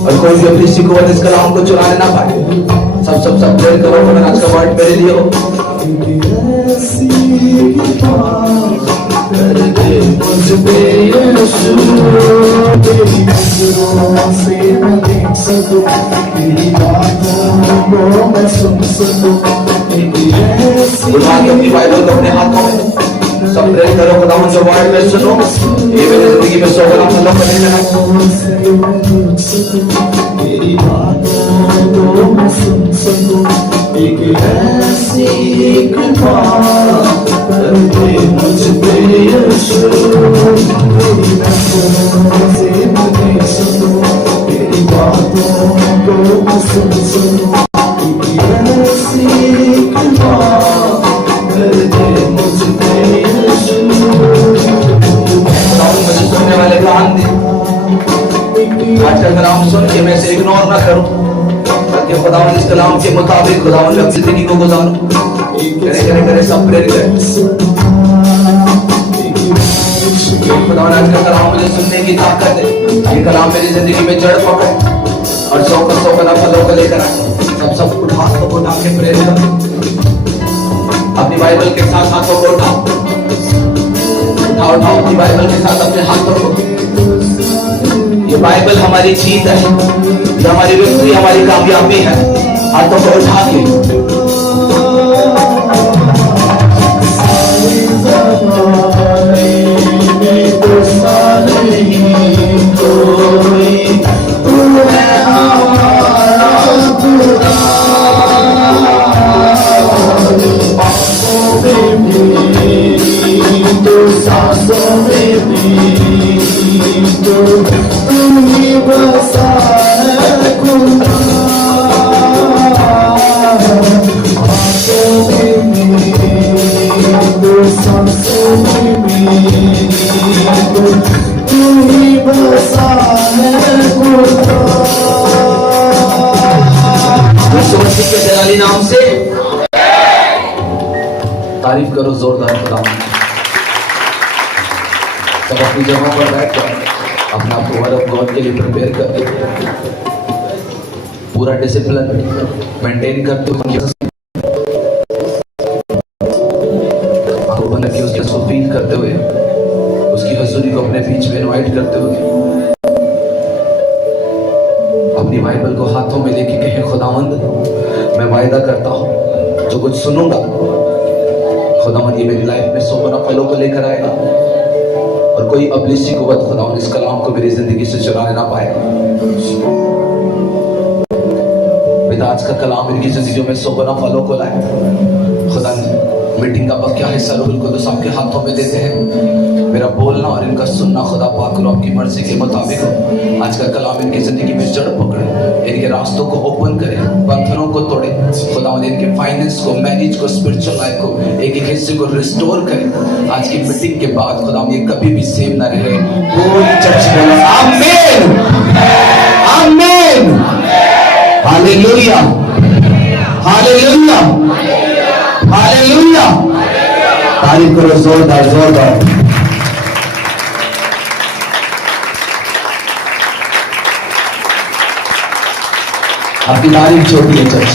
और कोई भी अपनी कुव्वत इस कलाम को चुराने ना पाए। सब प्रेयर करो। आज का वर्ड मेरे लिए हो। मुझ पे यीशु तेरी नजरों से मैं देख सकूं, तेरी बातों को मैं सुन सकूं। अपनी बाइबल को अपने हाथों में सब प्रेयर करो। खुदावन के वर्ड में सुनो। ये मेरी जिंदगी में सो बड़ा मतलब बनेगा। तेरी बातों को मैं सुन सकूं, एक ऐसी कृपा कर दे मुझ पे यीशु। तेरी नजरों से मैं देख सकूं, तेरी बातों को मैं सुन सकूं, एक ऐसी कृपा कर दे मुझ पे यीशु। मुझे सुनने वाले कान दे। आज का कलाम सुन के मैं इसे इग्नोर ना करूं, ताकि खुदावन इस कलाम के मुताबिक खुदावन अपनी जिंदगी को गुजारूं। करे सब प्रेयर करें। खुदावन आज का कलाम मुझे सुनने की ताकत है। ये कलाम मेरी जिंदगी में जड़ पकड़े और सौ का फलों को लेकर आए। सब हाथों को उठा के प्रेयर करो। अपनी बाइबल के साथ हाथों को उठाओ अपनी बाइबल के साथ अपने हाथों को। ये बाइबल हमारी जीत है, ये हमारी विक्ट्री, हमारी कामयाबी है। हाथों को उठा के सांसों में भी तुम ही बसा है खुदा। सांसों में भी तुम ही बसा है खुदा। यीशु मसीह के जलाली नाम से तारीफ करो जोरदार खुदा। सब अपनी जगहों पर बैठ कर अपने आप को वर्ड ऑफ गॉड के लिए प्रिपेयर करते हुए पूरा डिसिप्लिन मेंटेन करते हुए उसको फील करते हुए उसकी हजूरी को अपने बीच में इनवाइट करते हुए अपनी बाइबल को हाथों में लेके कहें, खुदावंद मैं वायदा करता हूँ जो कुछ सुनूंगा खुदावंद ये मेरी लाइफ में सोबना फलों को लेकर आएगा और कोई अबलीसी कुव्वत खुदावंद इस कलाम को मेरी जिंदगी से चुराने ना पाएगा। पिता आज का कलाम मेरी जिंदगी में सोबना फलों को लाए। खुदा मीटिंग का क्या हिस्सा रूहुल कुद्दूस आपके हाथों में देते हैं। मेरा बोलना और इनका सुनना खुदा पाक और आपकी मर्जी के मुताबिक हो। आज का कलाम इनकी जिंदगी में जड़ पकड़े, इनके रास्तों को ओपन करे, बंधनों को तोड़े। खुदा इनके फाइनेंस को, मैरिज को, स्पिरिचुअल लाइफ को, एक हिस्से को रिस्टोर करे। आज की मीटिंग के बाद खुदा ये कभी भी सेम ना रहे। पूरी चर्च बोले आमीन आमीन हालेलुया हालेलुया हालेलुया। तारीफ करो जोरदार जोरदार। आपकी तारीफ छोटी है चर्च।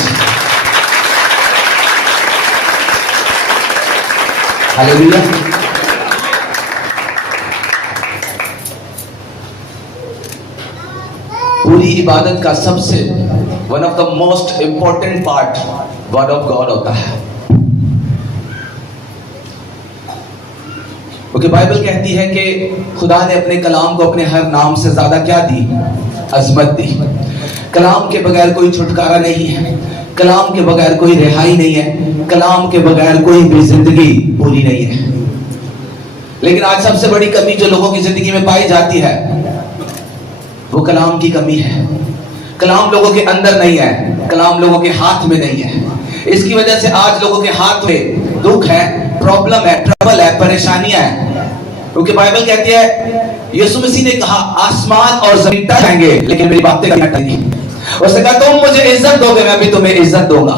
हालेलुया। पूरी इबादत का सबसे one of the most important part word of God होता है, क्योंकि बाइबल कहती है कि खुदा ने अपने कलाम को अपने हर नाम से ज्यादा क्या दी? अजमत दी। कलाम के बगैर कोई छुटकारा नहीं है, कलाम के बगैर कोई रिहाई नहीं है, कलाम के बगैर कोई भी जिंदगी पूरी नहीं है। लेकिन आज सबसे बड़ी कमी जो लोगों की जिंदगी में पाई जाती है वो कलाम की कमी है। कलाम लोगों के अंदर नहीं है, कलाम लोगों के हाथ में नहीं है। इसकी वजह से आज लोगों के हाथ में दुख है, प्रॉब्लम है, ट्रबल है, परेशानियां हैं। क्योंकि बाइबल कहती है, यीशु मसीह ने कहा आसमान और जमीन टल जाएंगे लेकिन मेरी बातें नहीं टलेंगी। उसने कहा तुम मुझे इज्जत दोगे, मैं भी तुम्हें इज्जत दूंगा।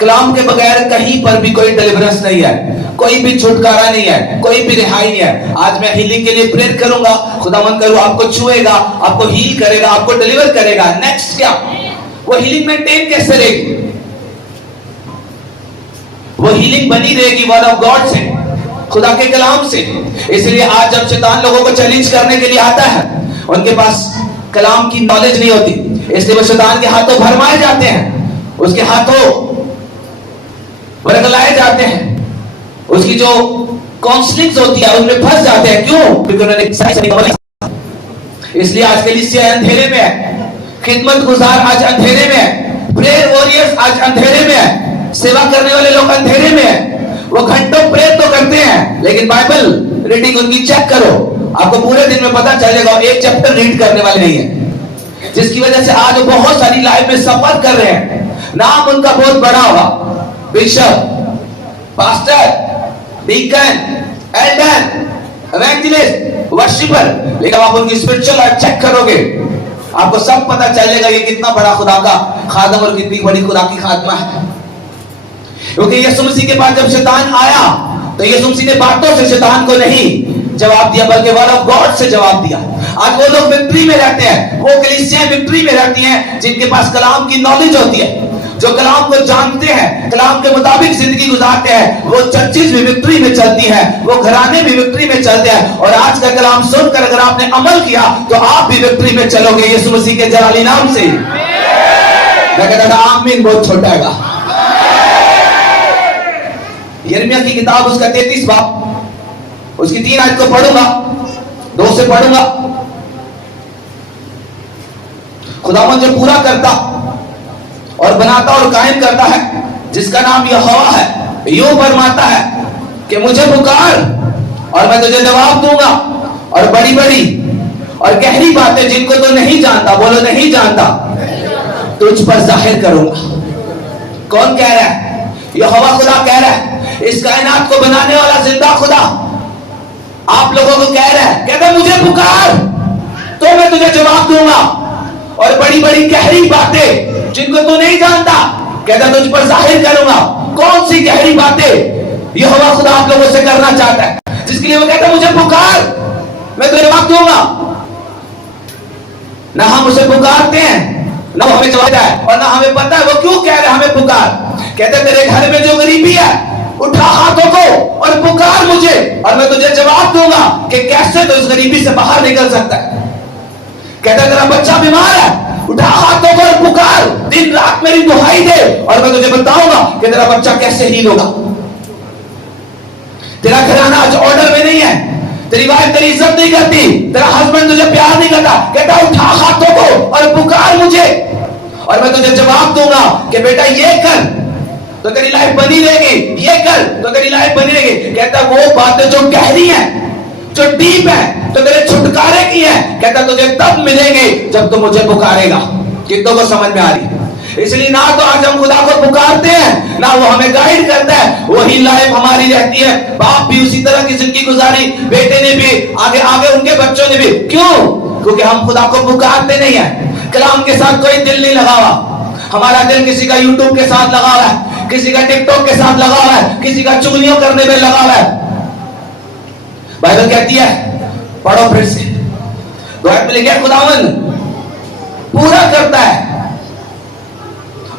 कलाम के बगैर कहीं पर भी कोई डिलीवरेंस नहीं है, कोई भी छुटकारा नहीं है, कोई भी रिहाई नहीं है। आज मैं हीलिंग के लिए प्रेयर करूंगा, खुदावंद करूं आपको छुएगा, आपको हील करेगा, आपको डिलीवर करेगा। नेक्स्ट क्या, वो हीलिंग मेंटेन कैसे रहेगी? वो हीलिंग बनी रहेगी वर्ड ऑफ गॉड से, खुदा के कलाम से। इसलिए आज जब शैतान लोगों को चैलेंज करने के लिए आता है, उनके पास कलाम की नॉलेज नहीं होती, इसलिए वो शैतान के हाथों भरमाए जाते हैं, उसके हाथों बरगलाए जाते हैं, उसकी जो काउंसलिंग्स होती है उनमें फंस जाते हैं। क्यों? क्योंकि उन्होंने इसलिए आज के लिए अंधेरे में है, खिदमत गुजार आज अंधेरे में है, प्रेयर वॉरियर्स आज अंधेरे में है, सेवा करने वाले लोग अंधेरे में है। वो घंटों प्रेयर तो करते हैं, लेकिन बाइबल रीडिंग उनकी चेक करो, आपको पूरे दिन में पता चलेगा एक चैप्टर रीड करने वाले नहीं है, जिसकी वजह से आज वो बहुत सारी लाइफ में सफर कर रहे हैं। नाम उनका बहुत बड़ा होगा, bishop, pastor, deacon, elder, evangelist, worshipper, लेकिन आप उनकी स्पिरिचुअल लाइफ चेक करोगे, आपको सब पता चलेगा ये कितना बड़ा खुदा का खादम और कितनी बड़ी खुदा की खादमा है। क्योंकि यीशु मसीह के पास जब शैतान आया तो यीशु मसीह ने बातों से शैतान को नहीं जवाब दिया, बल्कि वर्ड ऑफ गॉड से जवाब दिया। आज वो लोग विक्ट्री में रहते हैं, वो कलीसियां विक्ट्री में रहती हैं जिनके पास कलाम की नॉलेज होती है, जो कलाम को जानते हैं, कलाम के मुताबिक जिंदगी गुजारते हैं। वो चर्चेज भी विक्ट्री में चलती हैं, वो घराने भी विक्ट्री में चलते हैं। और आज का कलाम सुनकर अगर आपने अमल किया तो आप भी विक्ट्री में चलोगे यीशु मसीह के जलाली नाम से। मैं कहता था आमीन बहुत छोटा है। यिर्मयाह की किताब उसका 33 बाब उसकी 3 आयत को पढ़ूंगा, 2 से पढ़ूंगा। खुदावंद जो पूरा करता और बनाता और कायम करता है, जिसका नाम यहोवा है, यूं फरमाता है कि मुझे पुकार और मैं तुझे जवाब दूंगा, और बड़ी बड़ी और गहरी बातें जिनको तो नहीं जानता, बोलो नहीं जानता, तुझ पर जाहिर करूंगा। कौन कह रहा है? यहोवा खुदा कह रहा है। इस कायनात को बनाने वाला जिंदा खुदा आप लोगों को कह रहा है, कहता मुझे पुकार तो मैं तुझे जवाब दूंगा, और बड़ी बड़ी गहरी बातें जिनको तू नहीं जानता, कहता तुझ पर जाहिर करूंगा। कौन सी गहरी बातें यहोवा खुदा आप लोगों से करना चाहता है, जिसके लिए वो कहता मुझे पुकार मैं तुझे जवाब दूंगा। ना हम उसे पुकारते हैं, ना वो हमें जवाब है, और ना हमें पता है वो क्यों कह रहे हमें पुकार। कहते तेरे घर में जो गरीबी है, उठा हाथों को और पुकार मुझे, और मैं तुझे जवाब दूंगा कि कैसे तो इस गरीबी से बाहर निकल सकता है। कहता तेरा बच्चा बीमार है, उठा हाथों को और पुकार, दिन रात मेरी दुहाई दे, और मैं तुझे बताऊंगा कि तेरा बच्चा कैसे हील होगा। तेरा घराना आज ऑर्डर में नहीं है, तेरी वाइफ तेरी इज्जत नहीं करती, तेरा हस्बैंड तुझे प्यार नहीं करता, कहता उठा हाथों को और पुकार मुझे, और मैं तुझे जवाब दूंगा कि बेटा ये कर तो तेरी लाइफ बनी रहेगी, ये कर तो तेरी लाइफ बनी रहेगी। कहता वो बातें जो गहरी है, जो डीप है, तो तेरे छुटकारे की है, कहता तुझे तब मिलेंगे जब तू मुझे पुकारेगा। कितनों को समझ में आ रही? इसलिए ना तो आज हम खुदा को पुकारते हैं, ना वो हमें गाइड करता है, वही लाइफ हमारी रहती है। बाप भी उसी तरह की जिंदगी गुजारी, बेटे ने भी, आगे आगे उनके बच्चों ने भी। क्यों? क्योंकि हम खुदा को पुकारते नहीं है। कलाम के साथ कोई दिल नहीं लगा हुआ, हमारा दिल किसी का यूट्यूब के साथ लगा हुआ है, किसी का टिकटॉक के साथ लगा हुआ है, किसी का चुगलियों करने में लगा हुआ है। बाइबल कहती है, पढ़ो फिर से, दुआ में लिखा खुदावन पूरा करता है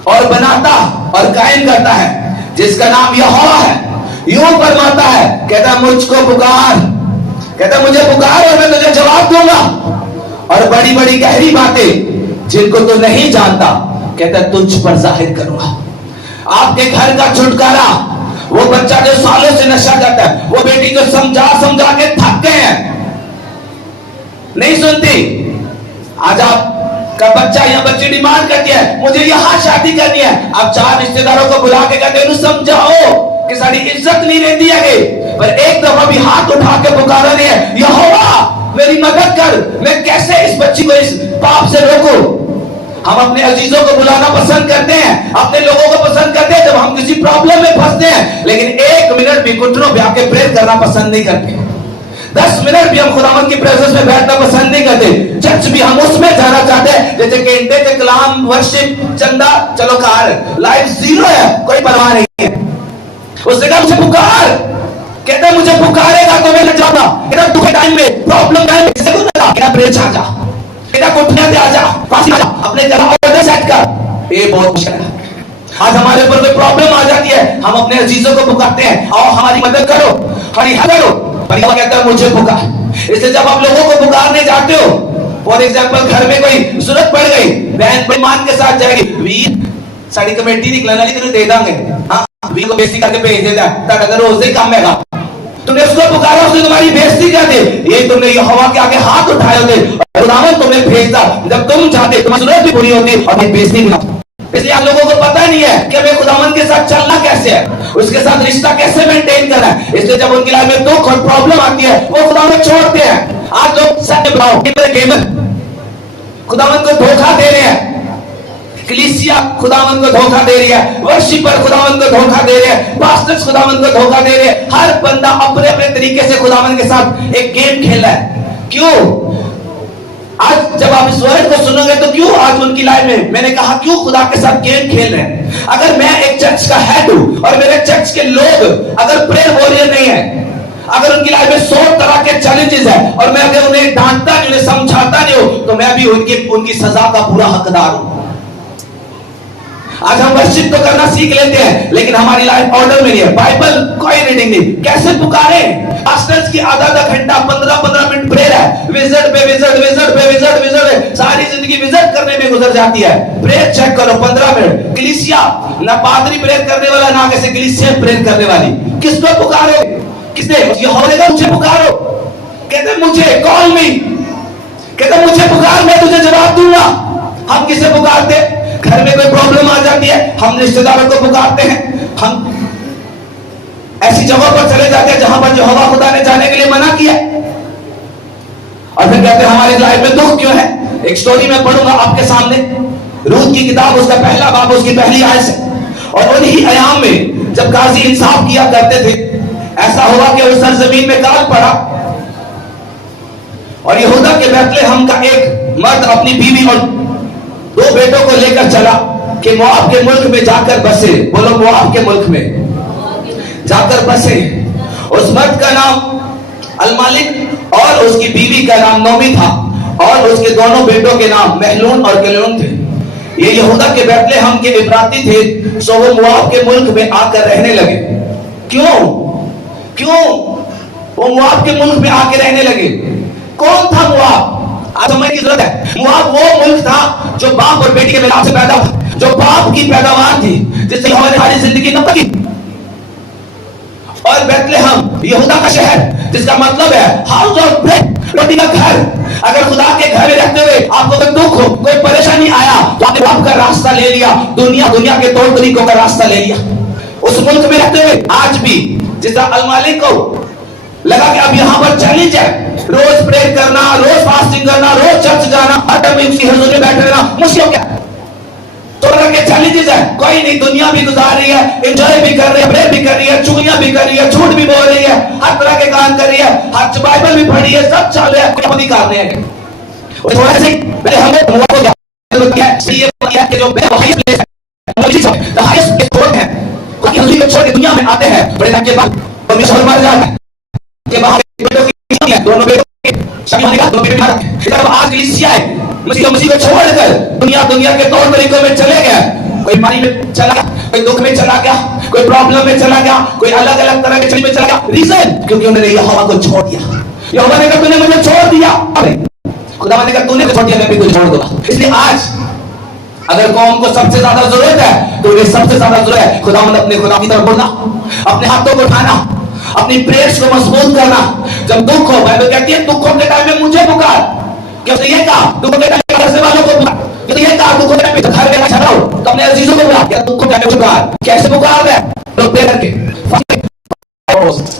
और बनाता और कायम करता है, जिसका नाम यहोवा है, यूं फरमाता है, कहता मुझको पुकार, कहता मुझे पुकार और मैं तुझे जवाब दूंगा, और बड़ी बड़ी गहरी बातें जिनको तू नहीं जानता, कहता तुझ पर जाहिर करूंगा। आपके घर का छुटकारा, वो बच्चा जो सालों से नशा करता है, वो बेटी जो समझा समझा के थक गए हैं, नहीं सुनती, आज आपका बच्चा या बच्ची डिमांड करती है मुझे यहां शादी करनी है, आप 4 रिश्तेदारों को बुला के कहते हैं समझाओ कि सारी इज्जत नहीं रहती है, पर एक दफा भी हाथ उठा के पुकारा नहीं है, यहोवा मेरी मदद कर, मैं कैसे इस बच्ची को इस पाप से रोकूं। हम अपने अजीजों को बुलाना पसंद करते हैं, अपने लोगों को पसंद करते हैं जब हम किसी प्रॉब्लम में फंसते हैं, लेकिन 1 मिनट भी घुटनों पे आके प्रेयर करना पसंद नहीं करते। 10 मिनट भी हम खुदावंद की प्रेजेंस में बैठना पसंद नहीं करते। चर्च भी हम उसमें जाना चाहते हैं जैसे घंटे के कलाम, वर्शिप, चंदा, चलो कार, लाइफ जीरो है, कोई परवाह नहीं है। उसने कहा मुझे पुकार, कहता मुझे पुकारेगा तो मैं जाऊंगा। कहता दुख के टाइम में, प्रॉब्लम टाइम में किसी को ना कहता प्रेज आ जा, कहता कोठियां पे आ जा, फांसी आ जा, अपने जगह ऑर्डर सेट कर। ये बहुत मुश्किल है। आज हमारे ऊपर कोई प्रॉब्लम आ जाती है, हम अपने अजीजों को पुकारते हैं, आओ हमारी मदद करो, हमारी हेल्प करो। परिवार कहता है मुझे पुकार। इसलिए जब आप लोगों को पुकारने जाते हो, फॉर एग्जाम्पल घर में कोई जरूरत पड़ गई, बहन बेईमान के साथ जाएगी, वीर साड़ी कमेटी निकलना नहीं तुझे दे देंगे, हाँ वीर को बेइज्जती करके भेज देता है, तब अगर रोज ही काम है, तुमने उसको पुकारा, उसने तुम्हारी बेइज्जती कर दी, ये तुमने यहोवा के आगे हाथ उठाए होते, खुदावंद तुम्हें भेजता, जब तुम चाहते तुम्हारी जरूरत भी पूरी होती और बेइज्जती भी। इसलिए आप लोगों को पता नहीं है कि हमें खुदावंद के साथ चलना कैसे है, उसके साथ रिश्ता कैसे मेंटेन करना है। इसलिए जब उनकी लाइफ में दुख और प्रॉब्लम आती है, वो खुदावंद छोड़ते हैं। आज लोग खुदावंद को धोखा दे रहे हैं, कलीसिया खुदावंद को धोखा दे रही है, वर्शिपर खुदावंद को धोखा दे रहे हैं, पास्टर्स खुदावंद को धोखा दे रहे हैं। हर बंदा अपने अपने तरीके से खुदावंद के साथ एक गेम खेल रहा है। क्यों? आज जब आप इस वर्ड को सुनोगे तो क्यों आज उनकी लाइफ में, मैंने कहा क्यों खुदा के साथ गेम खेल रहे हैं। अगर मैं एक चर्च का हेड हूं और मेरे चर्च के लोग अगर प्रेयर वॉरियर नहीं है, अगर उनकी लाइफ में 100 तरह के चैलेंजेस है और मैं अगर उन्हें डांटता नहीं, उन्हें समझाता नहीं हूं, तो मैं भी उनकी सजा का पूरा हकदार हूं। आज हम वर्शिप तो करना सीख लेते हैं, लेकिन हमारी लाइफ ऑर्डर में नहीं है, बाइबल कोई रीडिंग नहीं, कैसे पुकारे? पास्टर्स की आधा घंटा 15-15 मिनट प्रेयर है, विजिट पे विजिट, विजिट पे विजिट, विजिट, सारी जिंदगी विजिट करने में गुजर जाती है। प्रेयर चेक करो 15 मिनट। कलीसिया ना पादरी प्रेयर करने वाला, ना कैसे कलीसिया प्रेयर करने वाली। किसको पुकारो? किसने? यहोवा मुझे पुकारो, कहते मुझे कॉल मी, कहते मुझे पुकार, मैं तुझे जवाब दूंगा। हम किसे पुकारते? घर में कोई प्रॉब्लम आ जाती है, हम रिश्तेदारों को पुकारते हैं, हम ऐसी जगह पर चले जाते हैं जहां पर यहोवा खुदा ने जाने के लिए मना किया, और फिर कहते हैं हमारी लाइफ में दुख क्यों है। एक स्टोरी मैं पढ़ूंगा आपके सामने, रूत की किताब, उसका पहला बाब, उसकी पहली आयत से। और उन्हीं अयाम में जब काजी इंसाफ किया करते थे, ऐसा हुआ कि उस सरजमीन में काल पड़ा और यहूदा के बैतलहम का एक मर्द अपनी बीवी और 2 बेटों को लेकर चला कि मोआब के मुल्क में जाकर बसे। बोलो मोआब के मुल्क में जाकर बसे। उस मर्द का नाम अलमालिक और उसकी बीवी का नाम नोमी था, और उसके दोनों बेटों के नाम महलून और किलून थे। ये यहूदा के बैतलहम के इफराती थे, सो वो मोआब के मुल्क में आकर रहने लगे। क्यों वो मोआब के मुल्क में आकर रहने लगे? कौन था मोआब? आज समय की जरूरत है। मोआब वो मुल्क था जो बाप और बेटी के मिलाप से पैदा हुआ, जो बाप की पैदावार थी, जिससे हमारी जिंदगी नफरत की। और बैतलहम यहूदा का शहर, जिसका मतलब है हाउस ऑफ ब्रेड, रोटी का घर। अगर खुदा के घर में रहते हुए आपको कोई दुख हो, कोई परेशानी आया, तो आपने बाप का रास्ता ले लिया, दुनिया के तौर तरीकों का रास्ता ले लिया। उस मुल्क में रहते हुए आज भी जिसका अलमालिक को लगा कि अब यहां पर चैलेंज है, रोज प्रेयर करना, रोज फास्टिंग करना, रोज चर्च जाना, हर टाइम उसकी हजूर में बैठे रहना मुश्किल क्या? तो के चैलेंजेस है, कोई नहीं, दुनिया भी गुजार रही है, एंजॉय भी कर रही है, प्रेयर भी कर रही है, चुगलियां भी कर रही है, झूठ भी बोल रही है, हर तरह के काम कर रही है, हर बाइबल भी पढ़ी है, सब चल रहा है, कुछ नहीं कर रहे हैं। थोड़ा सा पहले हमें हो गया कि जो हाईएस्ट प्लेस है, द हाईएस्ट कोर्ट है, कोई हजूर को छोड़ के दुनिया में आते हैं, बड़े दिन के बाद तो मिशोर मर जाता है, के बाद बेटों की दोनों बेटों के शादी होने का, दोनों बेटे मारा। इधर आज कलीसिया है, मसीह को छोड़कर दुनिया के तौर तरीकों में चले गए। कोई बीमारी में चला गया, कोई दुख में चला गया, कोई प्रॉब्लम में चला गया, कोई अलग अलग तरह के चीज में चला गया। रीजन क्योंकि उन्होंने यहोवा को छोड़ दिया। यहोवा ने कहा तूने मुझे छोड़ दिया, अरे खुदा ने कहा तूने छोड़ दिया, मैं भी तुझे छोड़ दूंगा। इसलिए आज अगर कौम को सबसे ज्यादा जरूरत है, तो उन्हें सबसे ज्यादा जरूरत है खुदावंद अपने खुदा की तरफ बढ़ना, अपने हाथों को उठाना, अपनी प्रेयर्स को मजबूत करना। जब दुख हो, बाइबल कहती है दुखों के टाइम में मुझे पुकार। क्या उसने ये कहा दुखों के टाइम में घर वालों को पुकार? क्या ये कहा दुखों के टाइम में घर में छड़ाओ तो अपने अजीजों को पुकार? क्या दुखों के टाइम में पुकार? कैसे पुकार है? लोग प्रे करके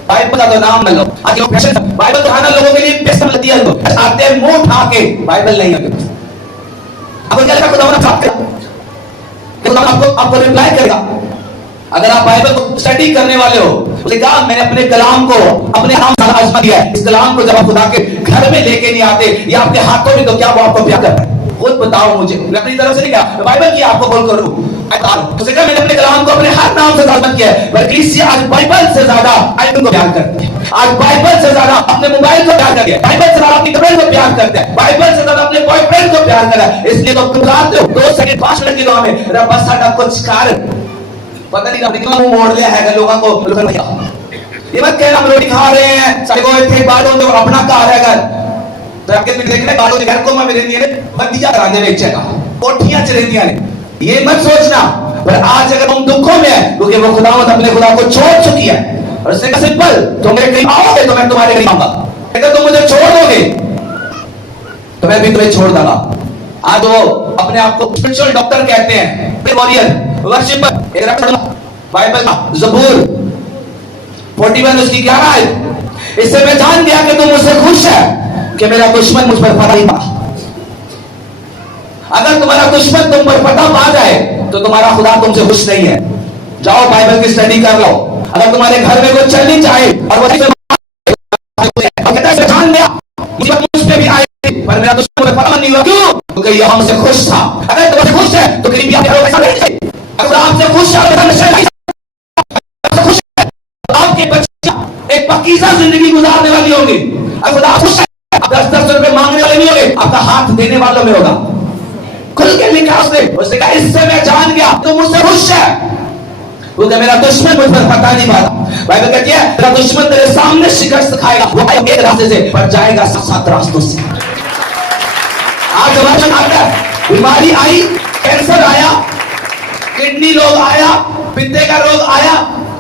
बाइबल का तो नाम न लो। आज लोग बाइबल उठाना लोगों के लिए बेस्ट समझ दिया, आते हैं मुंह उठा के, बाइबल नहीं है। आपको क्या लगा खुदावंद आपको रिप्लाई करेगा? अगर आप बाइबल को स्टडी करने वाले हो, उसने कहा मैंने अपने कलाम को अपने नाम से आजमा दिया है। इस कलाम को जब आप खुदा के घर में लेके नहीं आते या आपके हाथों में, तो क्या वो आपको प्यार करता है? खुद बताओ मुझे, मैं अपनी तरफ से नहीं कहा, बाइबल की आपको बोल करूं। उसने कहा मैंने अपने कलाम को अपने हर नाम से आजमा किया है। बल्कि आज बाइबल से ज्यादा बाइबल को प्यार करते हैं, आज बाइबल से ज्यादा अपने मोबाइल को प्यार करते हैं, बाइबल से ज्यादा अपनी गर्लफ्रेंड को प्यार करते हैं, बाइबल से ज्यादा अपने बॉयफ्रेंड को प्यार करता है। इसलिए तो तुम जानते हो 2 सेकंड 5 मिनट की दुआ में रब्बा साडा कुछ कर, पता नहीं कब कितना मुंह मोड़ लिया है लोगों को। ये मत कहना हम रोटी खा रहे हैं सारे को थे बालों जो अपना कार है घर, तो आपके भी देखने बालों के घर को मैं मेरे लिए बंदियां करा दे बेचेगा, कोठियां चलेंदियां ने, ये मत सोचना। पर आज अगर हम दुखों में है क्योंकि वो खुदावंद अपने खुदा को छोड़ चुकी है, और उसने कहा सिंपल, तुम मेरे करीब आओगे तो मैं तुम्हारे करीब आऊंगा, अगर तुम मुझे छोड़ दोगे तो मैं भी तुम्हें छोड़ दूंगा। आज वो अपने आप को स्पिरिचुअल डॉक्टर कहते हैं, वॉरियर, वर्शिपर। एक बाइबल का ज़बूर 41 उसकी 11 है, इससे मैं जान गया कि तुम मुझसे खुश है कि मेरा दुश्मन मुझ पर फतह नहीं पा। अगर तुम्हारा दुश्मन तुम पर फतह पा जाए तो तुम्हारा खुदा तुमसे खुश नहीं है। जाओ बाइबल की स्टडी कर लो। अगर तुम्हारे घर में कोई चलनी चाहे और वही जान गया मुझ पे भी आएगी, पर मेरा दुश्मन मुझे फतह नहीं हुआ, क्यों? क्योंकि यह हमसे खुश था। अगर तुमसे खुश है तो करीबी अगर आपसे खुश है आपके बच्चे एक पकीज़ा जिंदगी गुजारने वाली होंगी। अगर खुदा खुश है 10-10 रुपए मांगने वाले नहीं होंगे, आपका हाथ देने वालों में होगा। खुल के लिखा उसने कहा इससे मैं जान गया तो मुझसे खुश है क्योंकि मेरा दुश्मन मुझ पर फतह नहीं पाता। बाइबल कहती है तेरा दुश्मन तेरे सामने शिकस्त खाएगा, वो एक रास्ते से पर जाएगा 7 रास्तों से। आज जमाना आता है, बीमारी आई, कैंसर आया, किडनी रोग आया, पित्ते का रोग आया,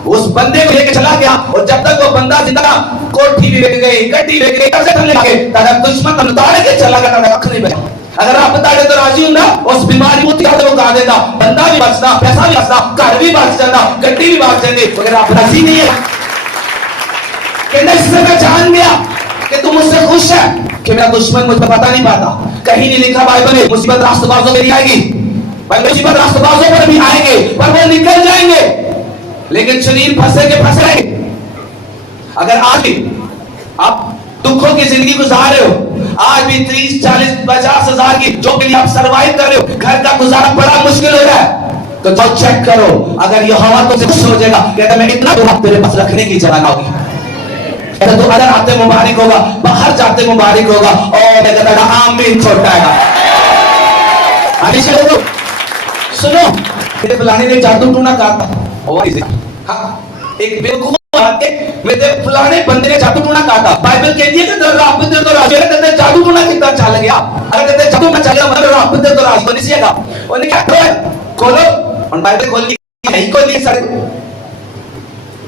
उस बंदे को लेके चला गया, और जब तक वो बंदा जिंदा था कोठी भी बिक गई, गड्डी बिक गई, कर्जे करने लगे, तारा दुश्मन तन उतार के चला गया, तारा अख नहीं बचा। अगर आप बताड़े तो राजी हुंदा उस बीमारी को त्याग वो कहा देता, बंदा भी बचता, पैसा भी बचता, घर भी बच जाता, गड्डी भी बच जाती। अगर आप राजी नहीं है कहना इससे मैं जान गया कि तुम मुझसे खुश है कि मेरा दुश्मन मुझ पर पता नहीं पाता। कहीं नहीं लिखा बाइबल में मुसीबत रास्तबाजों में नहीं आएगी, मुसीबत रास्तबाजों पर भी आएंगे पर वो निकल जाएंगे, लेकिन शरीर फंसे के फंस रहे। अगर आज भी आप दुखों की जिंदगी गुजार रहे हो, आज भी 30, 40, 50 हजार की जो के लिए आप सरवाइव कर रहे हो, घर का गुजारा बड़ा मुश्किल हो रहा है, तो जाओ चेक करो। अगर यह हवा तुमसे खुश हो जाएगा, कहता मैं इतना दूर तेरे पास रखने की जगह ना होगी, कहता तू अगर आते मुबारक होगा, बाहर जाते मुबारक होगा, और मैं कहता आमीन छोटा है। आगे चलो सुनो, मेरे फलाने ने जादू टूना कहा था, और इसे हाँ एक बेवकूफ मेरे फलाने बंदे ने जादू टूना कहा था। बाइबल कहती है कि रब दे तो राजी, कहते जादू टूना कितना चल गया, अगर कहते जादू में चल गया मतलब रब दे तो राजी नहीं सीगा। उन्होंने क्या खोलो और बाइबल खोल ली, नहीं खोल ली सारे,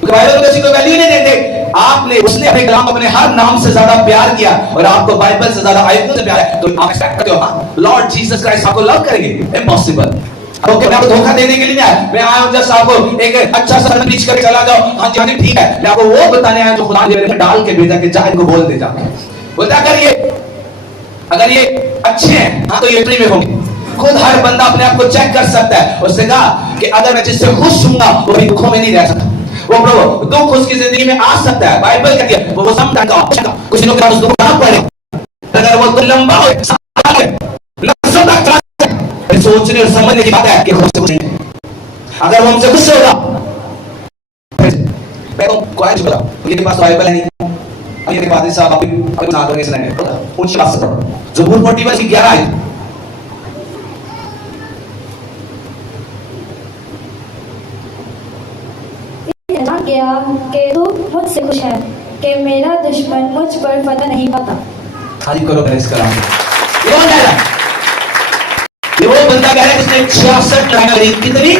बाइबल को किसी को वैल्यू नहीं देते। आपने उसने अपने कलाम अपने हर नाम से ज्यादा प्यार किया, और आपको बाइबल से ज्यादा आयतों से प्यार है, तो आप एक्सपेक्ट करते हो हाँ लॉर्ड जीसस क्राइस्ट आपको लव करेंगे? इम्पॉसिबल। ओके मैं आपको धोखा देने के लिए नहीं आया, मैं आया हूं जस्ट आपको एक अच्छा सा रीच करके चला जाओ, हाँ जी ठीक है, मैं आपको वो बताने आया जो खुदा ने मेरे में डाल के भेजा कि जा इनको बोल दे जाके बोलता अगर ये अच्छे हैं हाँ तो ये इटली में होंगे। खुद हर बंदा अपने आप को चेक कर सकता है। उसने कहा कि अगर मैं जिससे खुश हूंगा वो भी दुखों में नहीं रह सकता, वो प्रभु दुख उसकी जिंदगी में आ सकता है। बाइबल कहती है वो समटाइम का कुछ लोग उसको ना पड़े, अगर वो तो लंबा हो सोचने और समझने की बात है कि खुश नहीं, अगर वो हमसे खुश होगा मैं तो क्वाइट बोला मेरे पास बाइबल है नहीं, मेरे पादरी साहब अभी ना करके सुनाएंगे ऊंची बात से पढ़ो ज़बूर 41 की 11 है। जान गया कि तू मुझसे खुश है कि मेरा दुश्मन मुझ पर फतह नहीं पाता। खाली करो मेरे इस कलाम ये कौन कह रहा है? ये वो बंदा कह रहा है जिसने 66 लड़ाइयां लड़ी।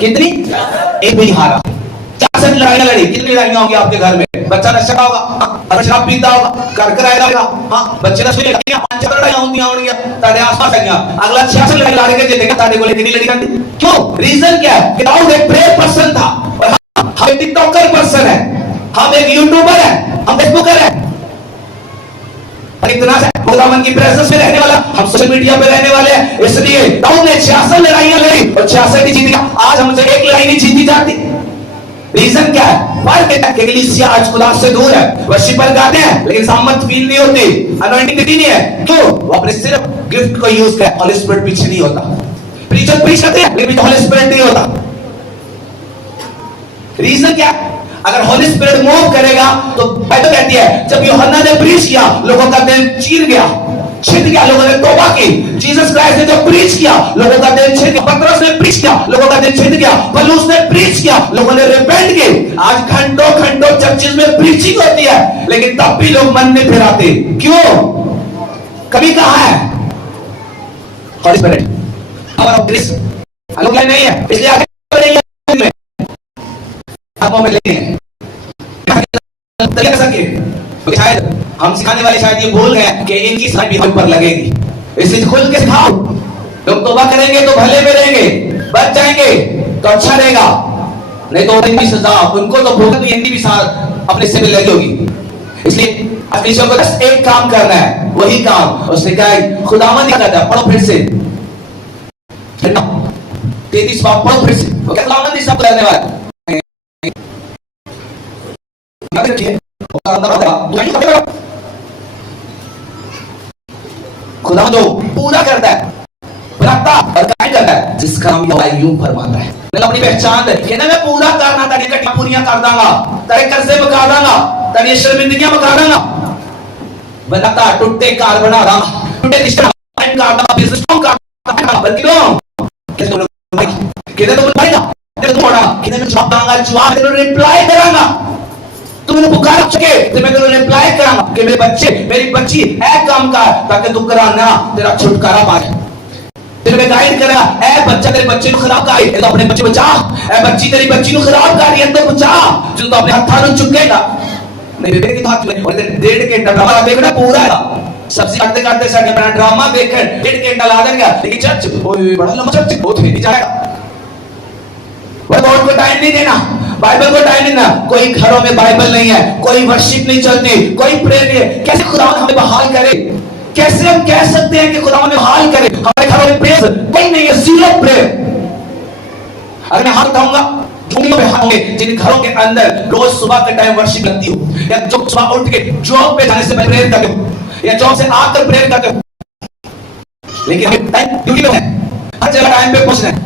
कितनी एक भी हारा। 66 लड़ाइयां लड़ी। कितनी लड़ाइयां होंगी आपके घर में? बच्चा नशा होगा, शराब पीता होगा, कर कराएगा हाँ बच्चे नशे लड़ाइयां 5 लड़ाइयां होंगी तारे आसपास लड़ाइयां, अगला 66 लड़ाई लड़ के जीतेगा, तारे को लेकर नहीं लड़ी जाती। क्यों? रीजन क्या है कि दाऊद एक प्रेयर पर्सन था और हम एक टिकटॉकर पर्सन है, हम एक यूट्यूबर है, हम फेसबुकर है, इतना खुदावंद की प्रेजेंस में रहने वाला, हम सोशल मीडिया पे रहने वाले हैं। इसलिए दाऊद ने 66 लड़ाइयां लड़ी और 66 ही जीत गया। आज हमसे एक लड़ाई नहीं जीती जाती। रीजन क्या है? फर्क है कि कलीसिया आज खुदा से दूर है, वर्शिपर गाते हैं लेकिन सामर्थ फील नहीं होती, अनॉइंटिंग नहीं है। क्यों? वो अपने सिर्फ गिफ्ट को यूज कर, हॉली स्पिरिट पीछे नहीं होता। प्रीचर प्रीच करते हैं लेकिन हॉली स्पिरिट नहीं होता। रीजन क्या है? अगर हॉली स्पिरिट मूव करेगा तो बाइबल कहती है जब यूहन्ना ने प्रीच किया लोगों का दिल चीर गया, छिद गया, लोगों ने तौबा की। जीसस क्राइस्ट ने जब प्रीच किया लोगों का दिल छिद गया। पतरस ने प्रीच किया, लोगों का दिल छिद गया। पौलुस ने प्रीच किया, लोगों ने रिपेंट किए। आज घंटों घंटों चर्चेज में प्रीचिंग होती है लेकिन तब भी लोग मन नहीं फिराते। क्यों? कभी कहां है हॉली स्पिरिट? पावर ऑफ ग्रेस अनुग्रह नहीं है, इसलिए आगे में आपको में लेते हैं सके। शायद हम सिखाने वाले शायद ये भूल गए कि इनकी साइड भी हम पर लगेगी, इसलिए खुल के सिखाओ। लोग तौबा करेंगे तो भले में रहेंगे, बच जाएंगे तो अच्छा रहेगा, नहीं तो इनकी सजा उनको तो भुगतनी, इनकी भी साथ अपने से लगी होगी। इसलिए कलीसिया को बस एक काम करना है, वही काम उसने कहा खुदावंद क्या कहता है, पढ़ो फिर से 33 बार पढ़ो फिर से। वो क्या खुदावंद सब करने वाला खुदा जो पूरा करता है, रखता और कायम करता है, जिसका नाम यहोवा यूं फरमाता है। मतलब अपनी पहचान है कि मैं पूरा करना था, निकट पूरियां कर दूंगा, तेरे कर्जे बका दूंगा, तेरी शर्मिंदगियां बका दूंगा। बनाता टूटे कार बना रहा, टूटे रिश्ते कायम कर दूंगा, बिजनेस को कर दूंगा। बल्कि लोग किधर तो बोलेगा, किधर तो बोला, किधर मैं जवाब दूंगा, जवाब तेरे रिप्लाई करूंगा। तुमने पुकार चुके तो मैं तेरे रिप्लाई करांगा कि मेरे बच्चे मेरी बच्ची ऐ काम कर ताकि तू कराना तेरा छुटकारा पाए। तेरे में गाइड करेगा, ऐ बच्चा तेरे बच्चे को खराब कर तो अपने बच्चे बचा, ऐ बच्ची तेरी बच्ची को खराब कर रही है तो बचा, जो तो अपने हाथों चुकेगा नहीं बेटे की हाथ में। और 1.5 घंटा ड्रामा देखना पूरा है, सब्जी काटते काटते साथ अपना ड्रामा देखकर 1.5 घंटा ला देगा। लेकिन चर्च ओए बड़ा लंबा चर्च बहुत नहीं जाएगा, वह गॉड को टाइम नहीं देना, बाइबल को टाइम देना। कोई घरों में बाइबल नहीं है, कोई वर्शिप नहीं चलती, कोई प्रेयर नहीं है। कैसे खुदा हमें बहाल करे? कैसे हम कह सकते हैं कि खुदा हमें बहाल करे? हमारे घरों में प्रेयर कोई नहीं है, जीरो प्रेयर। अगर मैं हाथ उठाऊंगा होंगे जिन घरों के अंदर रोज सुबह के टाइम वर्शिप लगती हो, या जो सुबह उठ के जॉब पे जाने से पहले प्रेयर करते हो, या जॉब से आकर प्रेयर करते हो, लेकिन टाइम ड्यूटी पे है, हर जगह टाइम पे पहुंचना है।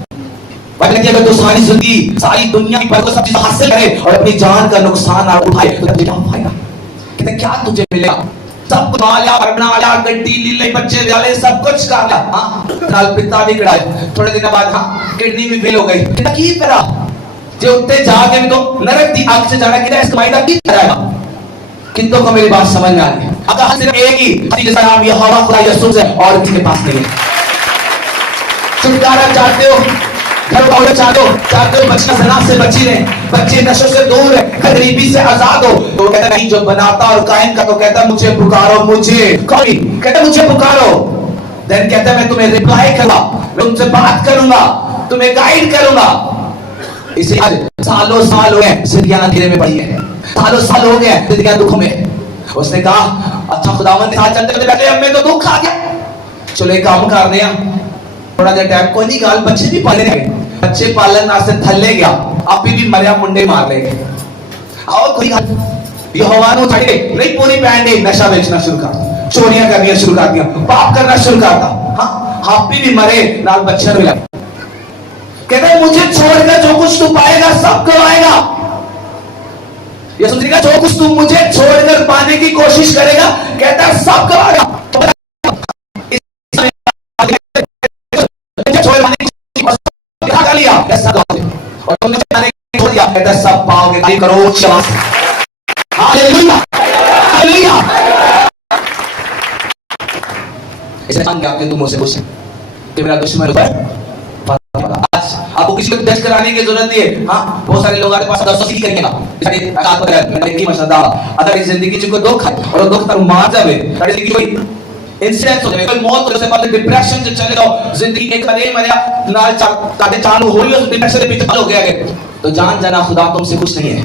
अगर तो सारी जिंदगी सारी दुनिया की सब चीज हासिल करे और अपनी जान का नुकसान उठाए तो क्या पाएगा? कहते क्या तुझे मिलेगा? सब कुछ माला बना गड्डी लीले बच्चे वाले सब कुछ कर लिया, हाँ कल पिता भी गिराए, थोड़े दिन बाद हाँ किडनी भी फेल हो गई, की करा जो उत्ते जाके भी तो नरक दी आग से जाना कितना इस कमाई का की कराएगा? किंतु को मेरी बात समझ में आ रही है? अगर सिर्फ एक ही जिसका नाम यहोवा खुदा यीशु है और किसी के पास नहीं है। छुटकारा चाहते हो, घर वाले चाहते हो बच्चा ज़िना से बची रहे, बच्चे नशे से दूर है, गरीबी से आजाद हो, तो कहता नहीं जो बनाता और कायम का तो कहता मुझे पुकारो, मुझे कौन कहता मुझे पुकारो, देन कहता मैं तुम्हें रिप्लाई करूंगा, मैं तुमसे बात करूंगा, तुम्हें गाइड करूंगा। इसे आज सालों साल हो गए जिंदगियां अंधेरे में पड़ी है, सालों साल हो गए जिंदगियां दुख में। उसने कहा अच्छा खुदावंद के साथ चलते चलते हमें तो दुख आ गया, चलो एक काम करने थोड़ा देर टाइम कोई नहीं गाल बच्चे भी पाले गए, बच्चे पालन से थल्ले गया, आप भी मरिया मुंडे मार लेंगे। और कोई यहोवा ने उठाई नहीं पूरी पैंडे नशा बेचना शुरू कर, चोरियां करनी शुरू कर दिया, पाप करना शुरू करता। हाँ आप भी मरे नाल बच्चे मिला, कहते मुझे छोड़कर जो कुछ तू पाएगा सब गवाएगा। ये समझेगा जो कुछ तू मुझे छोड़कर पाने की कोशिश करेगा कहता सब गवाएगा। और तुमने छोड़ दिया कहता सब पाओगे, करो हालेलुया हालेलुया। इसे मान के आपने तुम मुझसे पूछा कि मेरा दुश्मन आज आपको किसी को टेस्ट कराने की जरूरत नहीं है। हाँ बहुत सारे लोग पास दर्शी करेंगे अगर जिंदगी को दुख है और दुख तर मार जावे कोई इंसिडेंट हो जाए, कोई मौत हो जाए, डिप्रेशन से चले जाओ, जिंदगी एक करे मरिया ना चाहते चालू हो रही है, डिप्रेशन के पीछे हो गया तो जान जाना खुदा तुमसे कुछ नहीं है।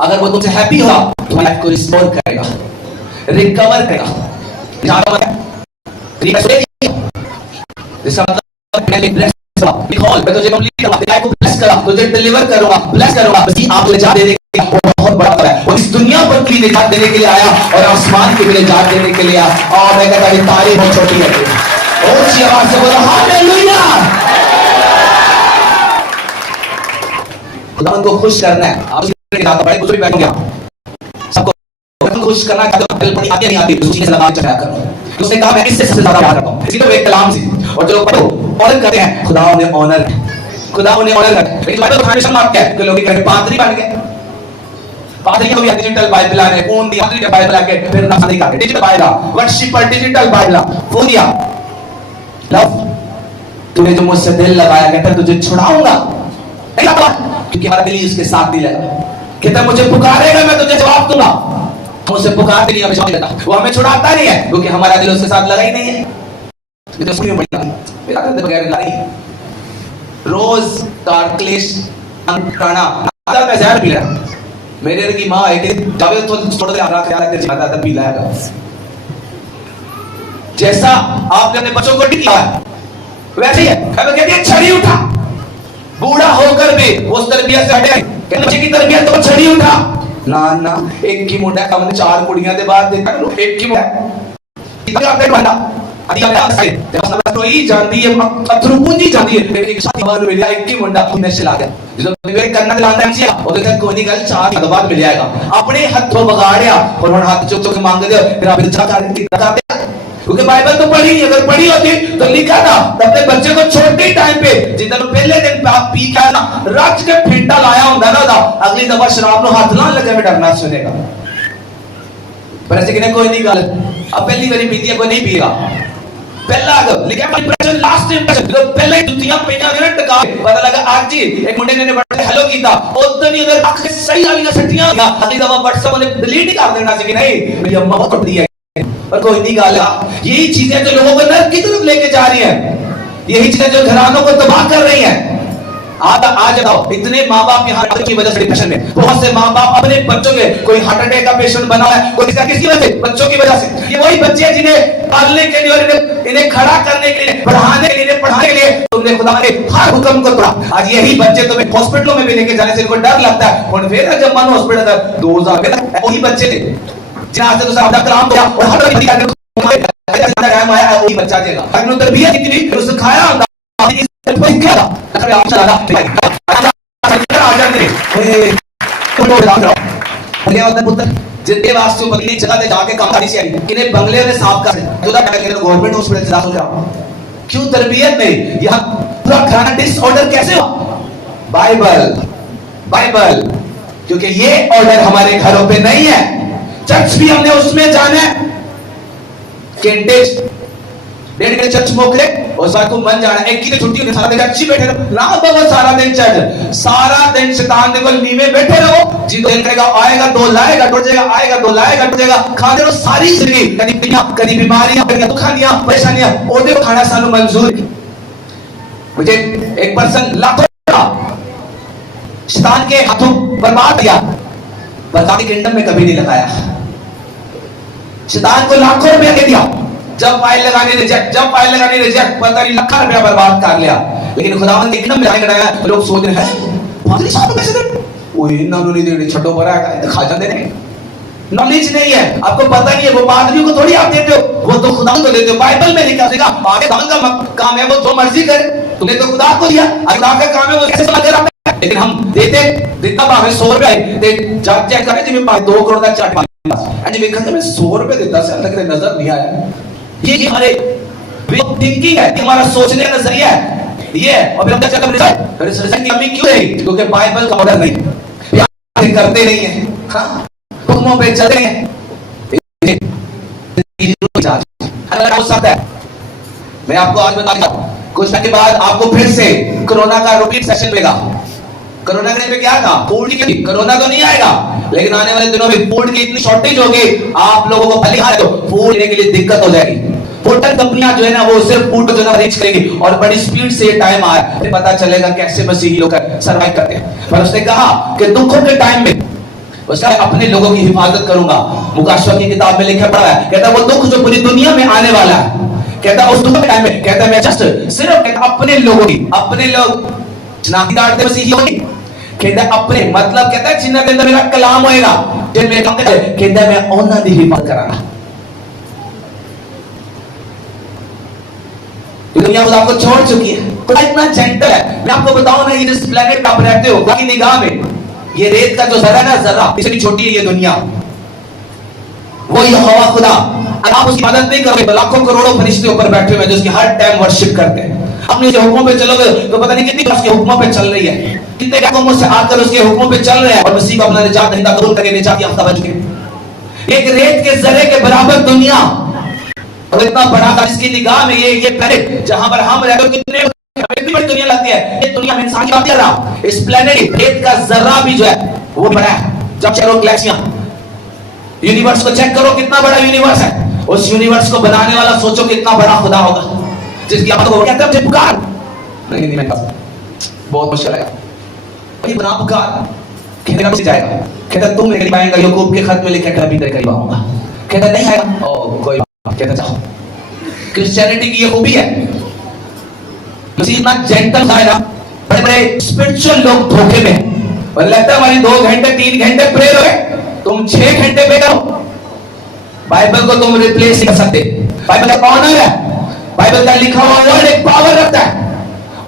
अगर वो तुमसे हैप्पी हुआ तो लाइफ को रिस्टोर करेगा, रिकवर करेगा। इसका मतलब मैं तुझे कंप्लीट करूंगा, को ब्लेस करूंगा, तुझे डिलीवर करूंगा, ब्लेस करूंगा। बस आप निजात देने के लिए बहुत बड़ा है। वो इस दुनिया पर की निजात देने के लिए आया और आसमान की भी निजात देने के लिए आया। और मैं कहता हूं तारीफ बहुत छोटी है। और सी आवाज से बोलो हालेलुया। खुदा को खुश करना है। आप बड़े बुजुर्ग बैठ गया सबको खुश करना चाहते हो, दिल बड़ी आगे नहीं आती, दूसरी से लगा चढ़ा करो। उसने कहा मैं इससे सबसे ज्यादा प्यार करता हूं। इसी तो एक कलाम से और जो पढ़ो ऑनर करते हैं, खुदा उन्हें ऑनर है, खुदा उन्हें ऑनर करता है। लेकिन बाइबल खाने से मार क्या है कि लोग कहते हैं पादरी बन गए, पादरी को भी डिजिटल बाइबल आने फोन दिया, डिजिटल बाइबल आके फिर ना नहीं करते, digital Bible worshipper digital Bible phone दिया। लव तूने जो मुझसे दिल लगाया, कहता तुझे छुड़ाऊंगा, क्योंकि हमारा दिल ही उसके साथ दिल है। कहता मुझे पुकारेगा मैं तुझे जवाब दूंगा। मुझसे पुकारते नहीं, हमें जवाब देता, वो हमें छुड़ाता नहीं है क्योंकि हमारा दिल उसके साथ लगा ही नहीं है। ये तो सुनिए बढ़िया मेरा दिल बगैर नहीं। रोज तारक्लेश अंकराना आधा मैं जहर पी रहा, मेरे की माँ एक दिन जावे तो छोड़ दे आना ख्याल है ज्यादा तब पी लाएगा। जैसा आपने अपने बच्चों को टिक किया वैसे ही है। अब कहती है छड़ी उठा, बूढ़ा होकर भी उस तरबियत से हटे, कहते बच्चे की तरबियत तो छड़ी उठा ना ना। एक की मुंडा का हमने 4 कुड़ियां दे बाद देखा एक की मुंडा इतना पेट बंदा अभी आता है जब तो ही जानती है अथरू पूंजी जानती है एक साथी बार मिल गया एक की मुंडा पुण्य से ला गया जो विवेक करना दिलाता है जिया और देखा कोई नहीं गल 4 बाद मिल जाएगा। अपने हाथों बगाड़या और उन हाथ चुक चुक मांग दे तेरा बिरचा कर की बताते, क्योंकि बाइबल तो पढ़ी नहीं, अगर पढ़ी होती तो लिखा था अपने बच्चे को छोटे टाइम पे जितना पहले दिन पी के ना रच के फेंटा लाया होता ना अगली दफा शराब नो हाथ ना लगे में डरना सुनेगा। पर ऐसे कि कोई नहीं गल अब पहली बारी पीती है कोई नहीं पिएगा। पहला अगर लिखा इंप्रेशन लास्ट इंप्रेशन जो पहले ही जुतियां पेजा ने टका पता लगा आज जी एक मुंडे ने बड़े हेलो कीता उधर ही उधर आंखें सही वाली सट्टियां अगली दफा व्हाट्सएप ने डिलीट ही कर देना चाहिए। नहीं मेरी अम्मा बहुत कुटती है पर कोई नहीं गाला। यही चीजें जो लोगों को नरक की तरफ लेके जा रही हैं, यही चीजें जो घरानों को तबाह कर रही हैं। आज बताओ इतने माँ बाप की हार्ट की वजह से डिप्रेशन में, बहुत से माँ बाप अपने बच्चों के कोई हार्ट अटैक का पेशेंट बना है, कोई किसकी वजह से बच्चों की वजह से। ये वही बच्चे जिन्हें पालने के लिए और इन्हें खड़ा करने के लिए पढ़ाने के लिए पढ़ाने के लिए तुमने खुदा के हर हुक्म को तोड़ा। आज यही बच्चे तुम्हें हॉस्पिटलों में भी लेके जाने से इनको डर लगता है। और फिर जब मन हॉस्पिटल 2000 वही बच्चे थे जिन्हें से दूसरा कलाम किया और हर टाइम आया वही बच्चा देगा अगर तरबियत की भी उसने खाया जितने वास्तु बंगले जगह जाके काम करी से किन्हें बंगले में साफ कर गवर्नमेंट हॉस्पिटल से दाखिल करा। क्यों तरबियत में यहाँ पूरा खाना डिसऑर्डर कैसे हुआ? बाइबल बाइबल, क्योंकि ये ऑर्डर हमारे घरों पे नहीं है। चर्च भी हमने उसमें जाना है केंटेज डेढ़ घंटे चर्च मोकले और साथ को मन जाना एक की छुट्टी होती सारा दिन अच्छी बैठे रहो ना बाबा सारा दिन चर्च सारा दिन शैतान ने बोल नीवे बैठे रहो जी तो करेगा आएगा दो लाएगा टूट जाएगा आएगा दो लाएगा टूट जाएगा खाते रहो सारी जिंदगी कभी बीमारियां कभी दुखानियां परेशानियां ओदे को खाना सानू मंजूर। मुझे एक पर्सन लाखों शैतान के हाथों बर्बाद किया पर बाकी किंगडम में कभी नहीं लगाया। शैतान को लाखों रुपया दे दिया, जब फाइल लगाने रिजेक्ट पता नहीं लाखों रुपया बर्बाद कर लिया। लेकिन खुदावंद किंगडम में जाएगा लगाया लोग सोच रहे हैं पादरी साहब कैसे दे ओए नाम नहीं दे छोटो बड़ा है खा जाते नहीं। नॉलेज नहीं है, आपको पता नहीं है। वो पादरियों को थोड़ी आप देते हो, वो तो खुदा को देते हो। बाइबल में लिखा है आगे खुदा का काम है वो जो मर्जी करे, तुमने तो खुदा को दिया खुदा का काम है वो कैसे समझ रहा है। लेकिन हम देते जितना भावे 100 रुपए दे जब चेक करे जिम्मे 2 करोड़ का चार्ट आज देखा था मैं 100 रुपए देता से अलग नजर नहीं आया। ये हमारे थिंकिंग है, हमारा सोचने का नजरिया है ये। और फिर हम क्या करते हैं रिसर्च की कमी क्यों है? क्योंकि बाइबल का ऑर्डर नहीं करते नहीं है, हाँ हुक्मों पे चलते हैं। हो सकता है मैं आपको आज बता दूं कुछ टाइम के बाद आपको फिर से कोरोना का रिपीट सेशन मिलेगा। कोरोना के में क्या था फूड की, कोरोना तो नहीं आएगा लेकिन आने वाले दिनों में फूड की इतनी शॉर्टेज होगी आप लोगों को पहले खा तो फूड लेने के लिए दिक्कत हो जाएगी। होटल कंपनियां जो है ना वो सिर्फ फूड को जो है अरेंज करेंगी और बड़ी स्पीड से ये टाइम आया फिर पता चलेगा कैसे मसीही लोग सर्वाइव करते हैं। पर उसने कहा कि दुखों के टाइम में उसका अपने लोगों की हिफाजत करूंगा। मुकाशवा की किताब में लिखा पड़ा है कहता वो दुख जो पूरी दुनिया में आने वाला है कहता उस दुख के टाइम में कहता मैं जस्ट सिर्फ कहता अपने लोगों की, अपने लोग नाकी काटते मसीही होगी, कहता अपने मतलब कहता है जिन्ना के अंदर मेरा कलाम होएगा, जिन में कहता मैं ओना दी हिम्मत कराना। दुनिया खुदा आपको छोड़ चुकी है, खुदा इतना जेंटल है। मैं आपको बताऊं ना, ये जिस प्लेनेट पे आप रहते हो की निगाह में ये रेत का जो जरा ना जरा इतनी छोटी है ये दुनिया, वो ये हवा खुदा, अगर आप उसकी मदद नहीं करोगे तो लाखों करोड़ों फरिश्ते ऊपर बैठे हुए जो उसकी हर टाइम वर्शिप करते हैं। अपने उसके हुक्मों पे चलोगे तो पता नहीं कितनी उसके हुक्मों पे चल रही है, कितने हुक्मों से आकर उसके हुक्मों पे चल रहे हैं और मसीह को अपना निजात दहिंदा कबूल करके निजात याफ्ता बन चुके। एक रेत के जरे के बराबर दुनिया और इतना बड़ा था जिसकी निगाह में ये प्लेनेट जहां पर हम रहते हैं कितने इतनी बड़ी दुनिया लगती है। ये दुनिया में इंसान की बात कर रहा, इस प्लेनेट रेत का जर्रा भी जो है वो बड़ा है। जब चलो गैलेक्सियां यूनिवर्स को चेक करो कितना बड़ा यूनिवर्स है, उस यूनिवर्स को बनाने वाला सोचो कितना बड़ा खुदा होगा जिसकी आप तो कहते हैं पुकार नहीं मैं बहुत मुश्किल है भाई बना पुकार कहने का जाएगा, कहता तुम मेरे करीब आएगा, याकूब के खत में लिखा है अभी तेरे करीब आऊंगा, कहता नहीं आएगा ओ कोई बात, कहता जाओ। क्रिश्चियनिटी की ये खूबी है, मसीह इतना जेंटल है ना, बड़े बड़े स्पिरिचुअल लोग धोखे में और लगता है हमारी 2 घंटे 3 घंटे प्रेयर हो गए, तुम 6 घंटे पे करो। बाइबल को तुम रिप्लेस नहीं कर सकते, बाइबल का ऑनर है, बाइबल का लिखा हुआ वर्ड एक पावर रखता है,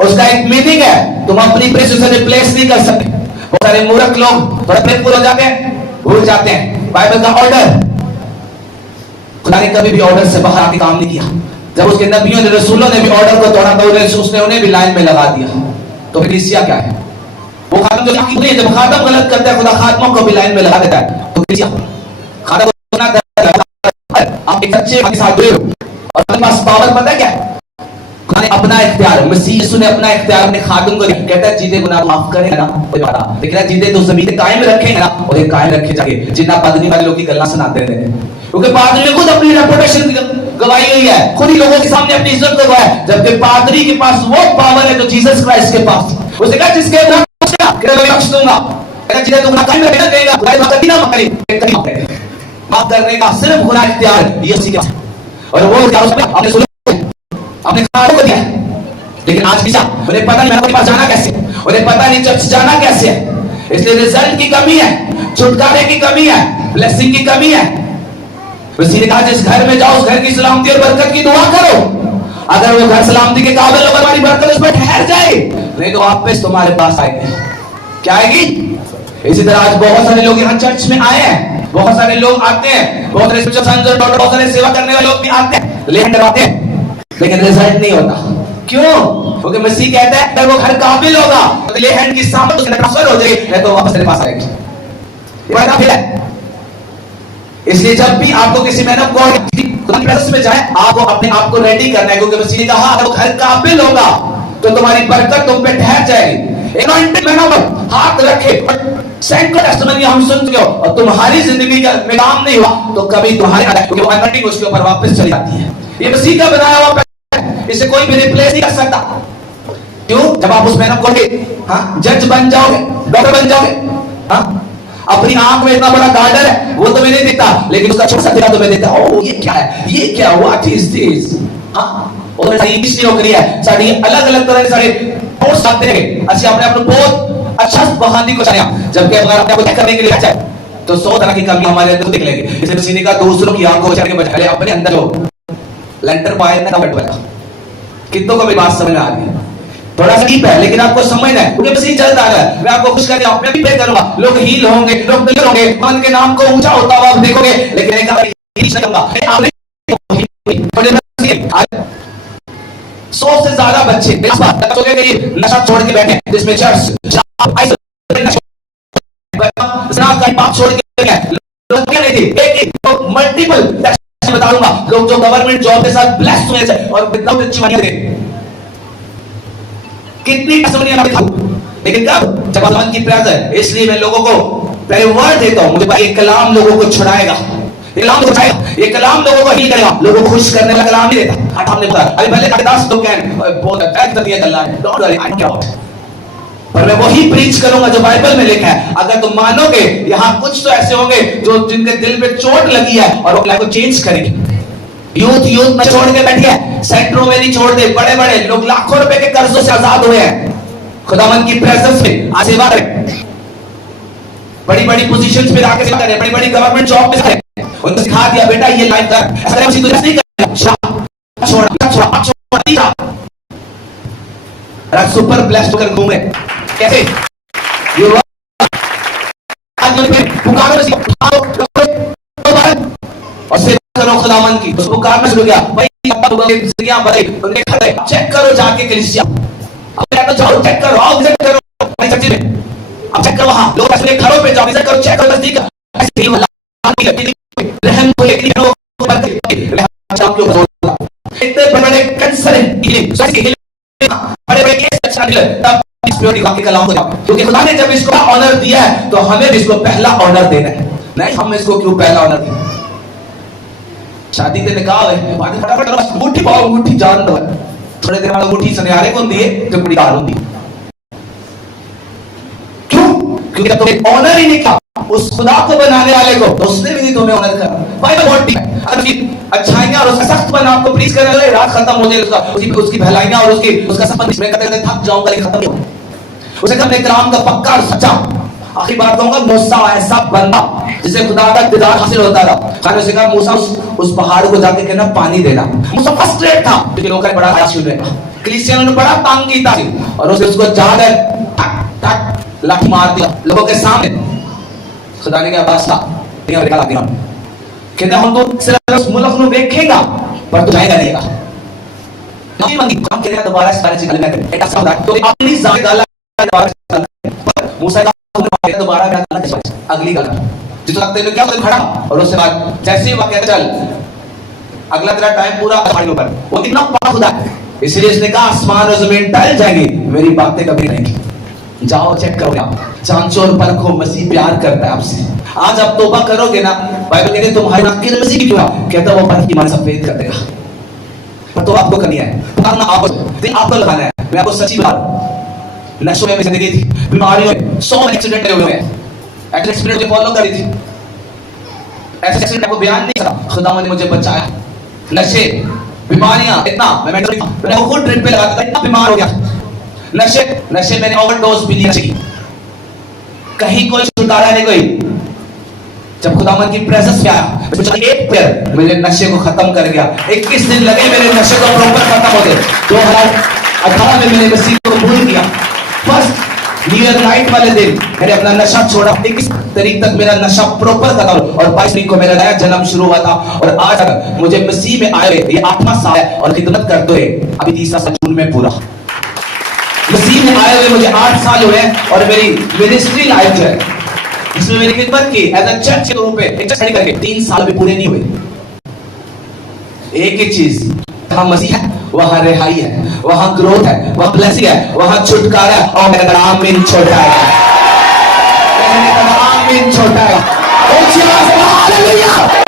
उसका एक मीनिंग है, तुम अपनी प्रेस उसे रिप्लेस नहीं कर सकते। बहुत सारे मूर्ख लोग थोड़ा प्रेमफुल हो जाते हैं, भूल जाते हैं बाइबल का ऑर्डर। खुदा ने कभी भी ऑर्डर से बाहर आके काम नहीं किया। जब उसके नबियों ने रसूलों ने भी ऑर्डर को तोड़ा तो उसने उन्हें भी लाइन में लगा दिया। तो कलीसिया क्या है? वो खातम जो नहीं, जब खातम गलत करता है खुदा खातमों को भी लाइन में लगा देता है। तो कलीसिया खातम आप एक सच्चे साथ जुड़े हो और अपने पास पावर पता है क्या? खुदा ने अपना इख्तियार, मसीह यीशु ने अपना इख्तियार अपने खातम को दिया। कहता है जिन्हें गुनाह माफ करेगा ना कोई बात, लेकिन जिन्हें तो जमीन कायम रखेंगे ना उन्हें कायम रखे जाएंगे। जिन्ना पादरी वाले लोग की गल्ला सुनाते रहते हैं, क्योंकि पादरी ने खुद अपनी रेपुटेशन गवाई हुई है, खुद ही लोगों के सामने अपनी इज्जत को गवाया, जबकि पादरी के पास वो पावर है जो जीसस क्राइस्ट के पास। उसने कहा जिसके नाम बख्श दूंगा, जिन्हें तुम कायम रखना कहेगा माफ करने का सिर्फ गुनाह इख्तियार ये उसी के पास, और वो आपने सुना आपने खाने को दिया। लेकिन आज भी उन्हें पता नहीं मेरे पास जाना कैसे, उन्हें पता नहीं चर्च जाना कैसे है, इसलिए रिजल्ट की कमी है, छुटकारे की कमी है, ब्लेसिंग की कमी है। मसीह ने कहा जिस घर में जाओ उस घर की सलामती और बरकत की दुआ करो, अगर वो घर सलामती के काबिल होगा तुम्हारी बरकत उसमें ठहर जाए, नहीं तो वापस तुम्हारे पास आएगी। क्या आएगी? इसी तरह आज बहुत सारे लोग यहाँ चर्च में आए हैं, बहुत सारे लोग आते हैं, बहुत सारे डॉक्टर, बहुत सारे सेवा करने वाले लोग भी आते हैं, लेकिन डराते हैं, लेकिन रिजल्ट नहीं होता। क्यों? क्योंकि मसीह कहता है अगर वो घर काबिल होगा तो ले हैंड की सामत उसके ट्रांसफर हो जाएगी, नहीं तो वापस तेरे पास आएगी। ये बात फिर है। इसलिए जब भी आपको किसी मैन ऑफ गॉड में जाए आपको अपने आप को रेडी करना है, क्योंकि मसीह ने कहा अगर वो घर काबिल होगा तो तुम्हारी बरकत तुम पे ठहर जाएगी। anointed man of God हाथ रखे सैकड़ों टेस्टिमनी हम सुन चुके हो और तुम्हारी जिंदगी में काम नहीं हुआ तो कभी तुम्हारे क्योंकि वो anointing उसके ऊपर वापस चली जाती है। ये मसीह का बनाया हुआ है, इसे कोई भी रिप्लेस नहीं कर सकता। क्यों? जब आप उस मैन ऑफ गॉड के जज बन जाओगे, डॉक्टर बन जाओगे, अपनी आंख में इतना बड़ा गार्डन है वो तुम्हें नहीं दिखता, लेकिन उसका छोटा सा दिखा तुम्हें दिखता है। ओ ये क्या है, ये क्या, व्हाट इज दिस? और सारी इंग्लिश नौकरी है, सारी अलग अलग तरह के सारे कोर्स आते हैं। अच्छा अपने आप को बहुत अच्छा बहाने को चाहिए, जबकि अगर अपने आप को करने के लिए जाए तो 100 तरह की कमी हमारे अंदर दिख लेंगे। इसे मसीह ने कहा दूसरों की आंखों को चढ़ के बचाए अपने अंदर हो लेंटर पाए ना कट बचा। कितनों को भी बात समझ में आ गई? थोड़ा सा डीप है लेकिन आपको समझना है, क्योंकि मसीह चलता है। मैं आपको खुश कर मैं भी प्रे करूंगा, लोग हील होंगे, लोग डिलीवर होंगे, मन के नाम को ऊंचा होता हुआ आप देखोगे, लेकिन एक आपने 100 से ज्यादा बच्चे नशा छोड़ के बैठे जिसमें चर्च छोड़ के मल्टीपल बताऊंगा लोग जो गवर्नमेंट जॉब के साथ ब्लेस्ड हुए थे और विदाउट अच्छी कितनी लेकिन कब? जब भगवान की प्रेजेंस। इसलिए मैं लोगों को पहले वर्ड देता हूं, मुझे भाई ये कलाम लोगों को छुड़ाएगा, ये कलाम को छुड़ाएगा, ये कलाम लोगों को हील करेगा, लोगों को खुश करने वाला कलाम नहीं देता। हमने पता अभी पहले 10 लोग बहुत अच्छा दिया कलाम, डोंट वरी आई क्या होता, पर मैं वही प्रीच करूंगा जो बाइबल में लिखा है। अगर तुम मानोगे, यहाँ कुछ तो ऐसे होंगे जो जिनके दिल पे चोट लगी है और वो लाइफ को चेंज करेंगे। यूथ यूथ में छोड़ के बैठी है, सेंटरों में नहीं छोड़ दे। बड़े बड़े लोग लाखों रुपए के कर्जों से आजाद हुए हैं खुदावन की प्रेजेंस में। आज सेवा करें, बड़ी बड़ी पोजीशंस पे आके सेवा करें, बड़ी बड़ी गवर्नमेंट जॉब पे करें। उनको सिखा दिया बेटा ये लाइफ कर, ऐसा उसी तुझे नहीं करना, छोड़ सुपर ब्लेस्ड होकर घूमे कैसे युवा पुकारो और सेवा करो खुदावन की। उसको पुकारना शुरू किया भाई, चेक करो जाके कलीसिया, तो जाओ चेक करो, आओ विजिट करो चर्च में, अब चेक करो वहां लोग अपने घरों पे जाओ, विजिट करो, चेक करो नजदीक रहम को लेकिन इतने बड़े कैंसर है, बड़े बड़े केस अच्छा नहीं लगता के कलाम को, क्योंकि खुदा ने जब इसको ऑनर दिया है तो हमें भी इसको पहला ऑनर देना है। नहीं हम इसको क्यों पहला ऑनर दें? शादी ते निकाह है बाद फटाफट मुट्ठी पाओ, मुट्ठी जान दो, थोड़े देर बाद मुट्ठी सनियारे को दी जो बड़ी कार होती। क्यों? क्योंकि जब तुमने ऑनर ही नहीं किया उस खुदा को बनाने वाले को, तो उसने भी नहीं तुम्हें ऑनर करा। भाई तो बहुत ठीक है, अच्छाइयां और उसका सख्त बना आपको प्लीज करने लगे, रात खत्म हो जाए उसकी भलाइयां और उसका सपन मैं कहते थक जाऊंगा लेकिन खत्म नहीं होगा। उसे अपने कलाम का पक्का और सच्चा आखिरी बात कहूंगा, मूसा ऐसा बंदा जिसे खुदा का दीदार हासिल होता था। खाने से कहा मूसा उस पहाड़ को जाके कहना पानी देना। मूसा फ्रस्ट्रेट था क्योंकि लोगों ने बड़ा हासिल हुआ, क्रिश्चियनों ने बड़ा तंग किया और उसको जाकर टक टक लाठी मार दिया लोगों के सामने। खुदा ने कहा बस कहते हम तो सिर्फ उस मुल्क को देखेगा पर तू जाएगा नहीं। माफी मांगी हम कहते दोबारा सारे चीज गलत करें एक ऐसा होता है तो अपनी जात गलत मूसा का दोबारा गलत अगली गलत जिस लगता है क्या खड़ा और उसके बाद जैसे ही वाकया चल अगला तेरा टाइम पूरा आसमान ऊपर, वो कितना बड़ा खुदा है इसलिए इसने कहा आसमान और जमीन टल जाएंगी मेरी बातें कभी नहीं। जाओ चेक करो, जांचो और परखो, मसीह प्यार करता है आपसे। आज आप तौबा करोगे ना, बाइबल कहती है तुम्हारी नाकिल मसीह की क्यों, कहता वो पर ईमान सफेद कर देगा। पर तो आपको करनी है, पुकारना आपको लगाना है। मैं आपको सच्ची बात, नशों में जिंदगी थी, बीमारियों में 100 एक्सीडेंट हुए हैं, एक्सीडेंट मुझे फॉलो करी थी, ऐसे एक्सीडेंट आपको बयान नहीं करा, खुदा ने मुझे बचाया। नशे बीमारियां इतना मैं खुद ट्रिप पे लगाता था, इतना बीमार हो गया। नशे मैंने ओवरडोज भी लिया, कहीं कोई छुटकारा नहीं कोई। जब खुदावन की प्रेजेंस में आया एक पैर मेरे नशे को खत्म कर गया। 21 दिन लगे मेरे नशे को प्रॉपर खत्म होते। 2018 में मैंने मसीह को भूल किया। फर्स्ट न्यू ईयर नाइट वाले दिन मैंने अपना नशा छोड़ा। 21 तारीख तक मेरा नशा प्रॉपर खत्म और 22 तारीख को मेरा नया जन्म शुरू हुआ था। और आज तक मुझे मसीह में आए ये 8वां साल है और खिदमत करते हुए अभी 30 साल जून में पूरा मसीह में आए हुए मुझे 8 साल हुए और मेरी मिनिस्ट्री लाइफ जो है जिसमें मैंने खिदमत की एज अ चर्च के रूप में एक चर्च करके 3 साल भी पूरे नहीं हुए। एक ही चीज, वहां मसीह है, वहां रिहाई है, वहां ग्रोथ है, वहां ब्लेसिंग है, वहां छुटकारा है। और मेरा नाम भी छोटा है, मेरा नाम भी छोटा है। हालेलुया।